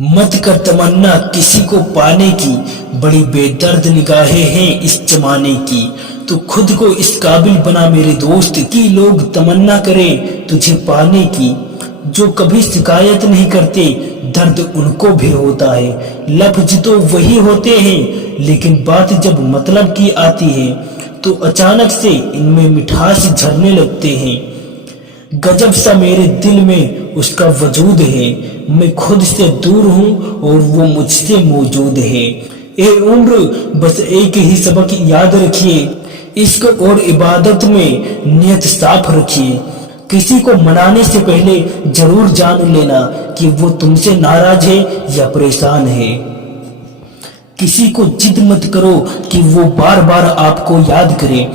मत कर तमन्ना किसी को पाने की, बड़ी बेदर्द निगाहें हैं इस जमाने की। तो खुद को इस काबिल बना मेरे दोस्त कि लोग तमन्ना करें तुझे पाने की। जो कभी शिकायत नहीं करते दर्द उनको भी होता है। लफ्ज तो वही होते हैं लेकिन बात जब मतलब की आती है तो अचानक से इनमें मिठास झरने लगते हैं। गजब सा मेरे दिल में उसका वजूद है, मैं खुद से दूर हूँ और वो मुझसे मौजूद है। ए उम्र बस एक ही सबक याद रखिए, इश्क और इबादत में नियत साफ रखिए। किसी को मनाने से पहले जरूर जान लेना कि वो तुमसे नाराज है या परेशान है। किसी को जिद मत करो कि वो बार बार आपको याद करे,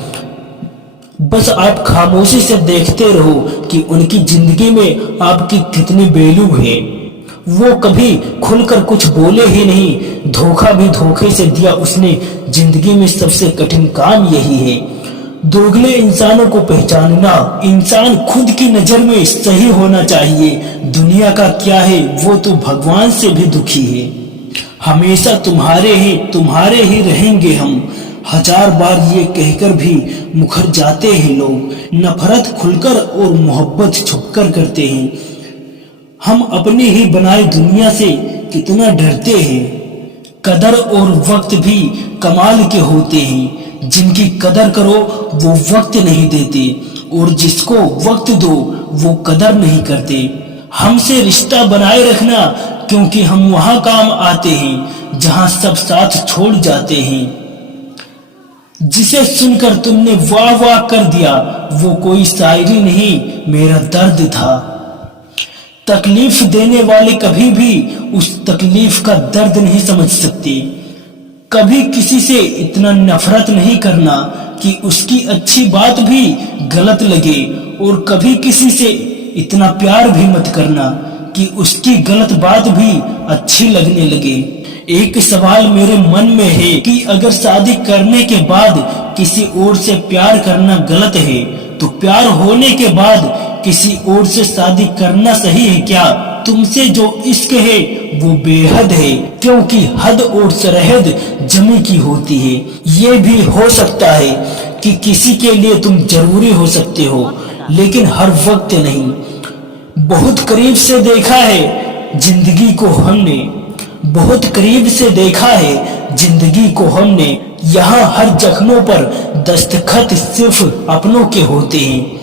बस आप खामोशी से देखते रहो कि उनकी जिंदगी में आपकी कितनी वैल्यू है। वो कभी खुलकर कुछ बोले ही नहीं, धोखा भी धोखे से दिया उसने। जिंदगी में सबसे कठिन काम यही है, दोगले इंसानों को पहचानना। इंसान खुद की नजर में सही होना चाहिए, दुनिया का क्या है वो तो भगवान से भी दुखी है। हमेशा तुम्हारे ही रहेंगे हम, हजार बार ये कहकर भी मुखर जाते हैं लोग। नफरत खुलकर और मोहब्बत छुपकर करते हैं। हम अपने ही बनाए दुनिया से कितना डरते हैं। कदर और वक्त भी कमाल के होते हैं, जिनकी कदर करो वो वक्त नहीं देते और जिसको वक्त दो वो कदर नहीं करते। हमसे रिश्ता बनाए रखना क्योंकि हम वहां काम आते हैं जहां सब साथ छोड़ जाते हैं। जिसे सुनकर तुमने वाह वाह कर दिया वो कोई शायरी नहीं मेरा दर्द था। तकलीफ देने वाले कभी भी उस तकलीफ का दर्द नहीं समझ सकते। कभी किसी से इतना नफरत नहीं करना कि उसकी अच्छी बात भी गलत लगे, और कभी किसी से इतना प्यार भी मत करना कि उसकी गलत बात भी अच्छी लगने लगे। एक सवाल मेरे मन में है कि अगर शादी करने के बाद किसी और से प्यार करना गलत है तो प्यार होने के बाद किसी और से शादी करना सही है क्या? तुमसे जो इश्क है वो बेहद है, क्योंकि हद और सरहद जमी की होती है। ये भी हो सकता है कि किसी के लिए तुम जरूरी हो सकते हो लेकिन हर वक्त नहीं। बहुत करीब से देखा है जिंदगी को हमने, बहुत करीब से देखा है जिंदगी को हमने। यहाँ हर जख्मों पर दस्तखत सिर्फ अपनों के होते हैं।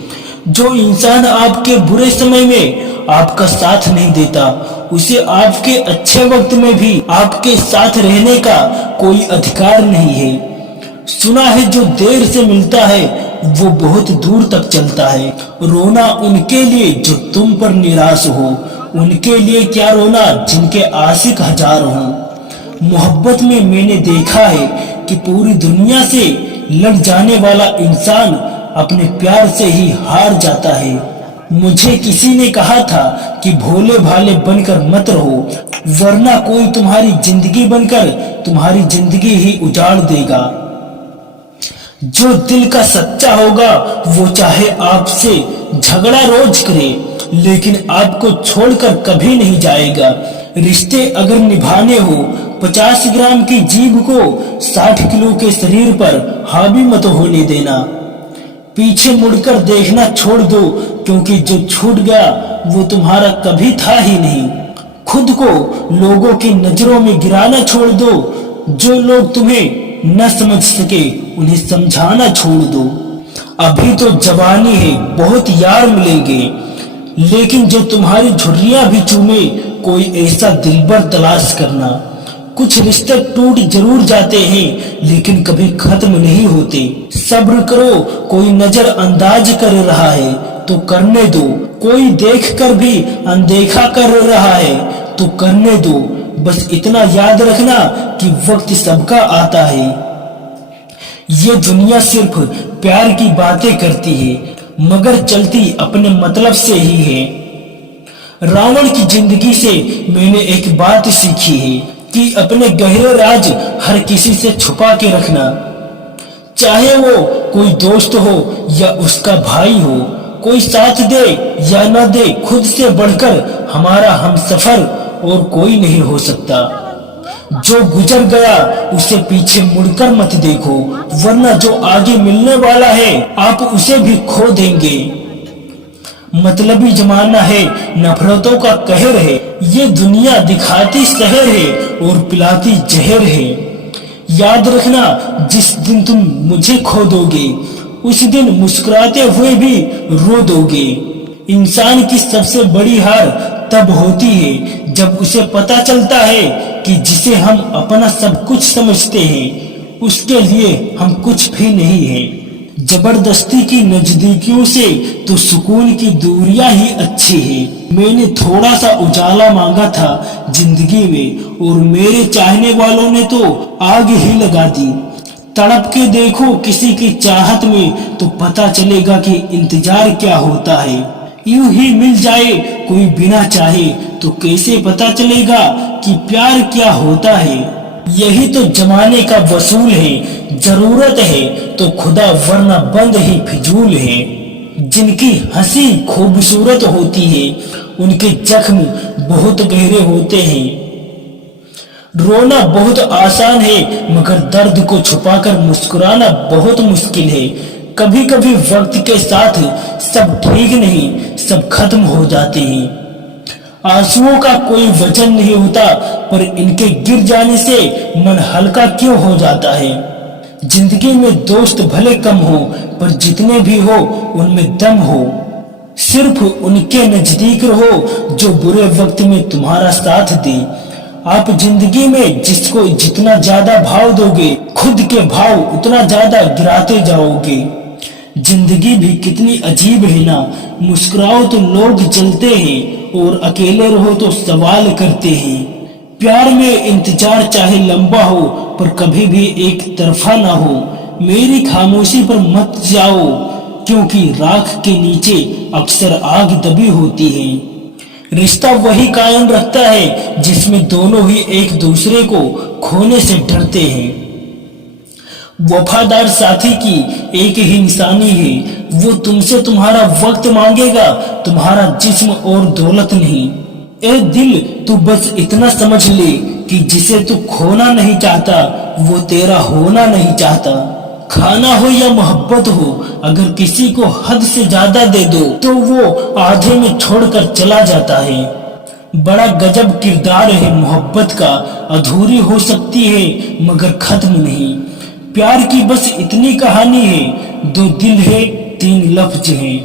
जो इंसान आपके बुरे समय में आपका साथ नहीं देता उसे आपके अच्छे वक्त में भी आपके साथ रहने का कोई अधिकार नहीं है। सुना है जो देर से मिलता है वो बहुत दूर तक चलता है। रोना उनके लिए जो तुम पर निराश हो, उनके लिए क्या रोना जिनके आशिक हजार हों। मोहब्बत में मैंने देखा है कि पूरी दुनिया से लड़ जाने वाला इंसान अपने प्यार से ही हार जाता है। मुझे किसी ने कहा था कि भोले भाले बनकर मत रहो, वरना कोई तुम्हारी जिंदगी बनकर तुम्हारी जिंदगी ही उजाड़ देगा। जो दिल का सच्चा होगा वो चाहे आपसे झगड़ा रोज करे लेकिन आपको छोड़कर कभी नहीं जाएगा। रिश्ते अगर निभाने हो 50 ग्राम की जीभ को 60 किलो के शरीर पर हावी मत होने देना। पीछे मुड़कर देखना छोड़ दो, क्योंकि जो छूट गया वो तुम्हारा कभी था ही नहीं। खुद को लोगों की नजरों में गिराना छोड़ दो, जो लोग तुम्हें न समझ सके उन्हें समझाना छोड़ दो। अभी तो जवानी है, बहुत यार मिलेंगे, लेकिन जो तुम्हारी झुर्रियां भी चूमे कोई ऐसा दिलबर तलाश करना। कुछ रिश्ते टूट जरूर जाते हैं लेकिन कभी खत्म नहीं होते। सब्र करो, कोई नजर अंदाज कर रहा है तो करने दो, कोई देख कर भी अनदेखा कर रहा है तो करने दो। बस इतना याद रखना कि वक्त सबका आता है। ये दुनिया सिर्फ प्यार की बातें करती है मगर चलती अपने मतलब से ही है। रावण की जिंदगी से मैंने एक बात सीखी है कि अपने गहरे राज हर किसी से छुपा के रखना, चाहे वो कोई दोस्त हो या उसका भाई हो, कोई साथ दे या न दे, खुद से बढ़कर हमारा हमसफर और कोई नहीं हो सकता। जो गुजर गया उसे पीछे मुड़कर मत देखो, वरना जो आगे मिलने वाला है आप उसे भी खो देंगे। मतलबी जमाना है, नफरतों का कहर है, ये दुनिया दिखाती शहर है और पिलाती जहर है। याद रखना, जिस दिन तुम मुझे खो दोगे उस दिन मुस्कुराते हुए भी रो दोगे। इंसान की सबसे बड़ी हार तब होती है जब उसे पता चलता है कि जिसे हम अपना सब कुछ समझते हैं उसके लिए हम कुछ भी नहीं है। जबरदस्ती की नजदीकियों से तो सुकून की दूरियां ही अच्छी है। मैंने थोड़ा सा उजाला मांगा था जिंदगी में और मेरे चाहने वालों ने तो आग ही लगा दी। तड़प के देखो किसी की चाहत में तो पता चलेगा कि इंतजार क्या होता है। यूं ही मिल जाए कोई बिना चाहे तो कैसे पता चलेगा कि प्यार क्या होता है। यही तो जमाने का वसूल है, जरूरत है तो खुदा वरना बंद ही फिजूल है। जिनकी हंसी खूबसूरत होती है उनके जख्म बहुत गहरे होते हैं। रोना बहुत आसान है मगर दर्द को छुपाकर मुस्कुराना बहुत मुश्किल है। कभी कभी वक्त के साथ सब ठीक नहीं, सब खत्म हो जाते हैं। आंसुओं का कोई वजन नहीं होता पर इनके गिर जाने से मन हल्का क्यों हो जाता है। जिंदगी में दोस्त भले कम हो पर जितने भी हो उनमें दम हो। सिर्फ उनके नजदीक रहो जो बुरे वक्त में तुम्हारा साथ दे। आप जिंदगी में जिसको जितना ज्यादा भाव दोगे खुद के भाव उतना ज्यादा गिराते जाओगे। जिंदगी भी कितनी अजीब है ना, मुस्कुराओ तो लोग जलते हैं और अकेले रहो तो सवाल करते हैं। प्यार में इंतजार चाहे लंबा हो पर कभी भी एक तरफा ना हो। मेरी खामोशी पर मत जाओ क्योंकि राख के नीचे अक्सर आग दबी होती है। रिश्ता वही कायम रखता है जिसमें दोनों ही एक दूसरे को खोने से डरते हैं। वफादार साथी की एक ही निशानी है, वो तुमसे तुम्हारा वक्त मांगेगा, तुम्हारा जिस्म और दौलत नहीं। ए दिल, तू बस इतना समझ ले कि जिसे तू खोना नहीं चाहता वो तेरा होना नहीं चाहता। खाना हो या मोहब्बत हो, अगर किसी को हद से ज्यादा दे दो तो वो आधे में छोड़कर चला जाता है। बड़ा गजब किरदार है मोहब्बत का, अधूरी हो सकती है मगर खत्म नहीं। प्यार की बस इतनी कहानी है, 2 दिल है 3 लफ्ज हैं।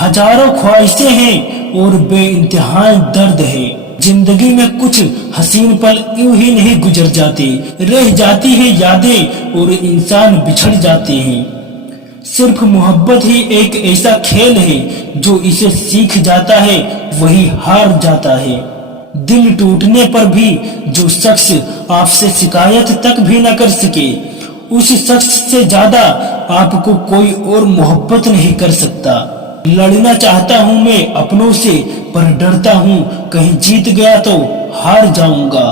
हजारों ख्वाहिशें हैं और बेइंतहा दर्द है। जिंदगी में कुछ हसीन पल यूं ही नहीं गुजर जाते, रह जाती है यादें और इंसान बिछड़ जाते हैं। सिर्फ मोहब्बत ही एक ऐसा खेल है जो इसे सीख जाता है वही हार जाता है। दिल टूटने पर भी जो शख्स आपसे शिकायत तक भी न कर सके उस शख्स से ज्यादा आपको कोई और मोहब्बत नहीं कर सकता। लड़ना चाहता हूँ मैं अपनों से पर डरता हूँ कहीं जीत गया तो हार जाऊंगा।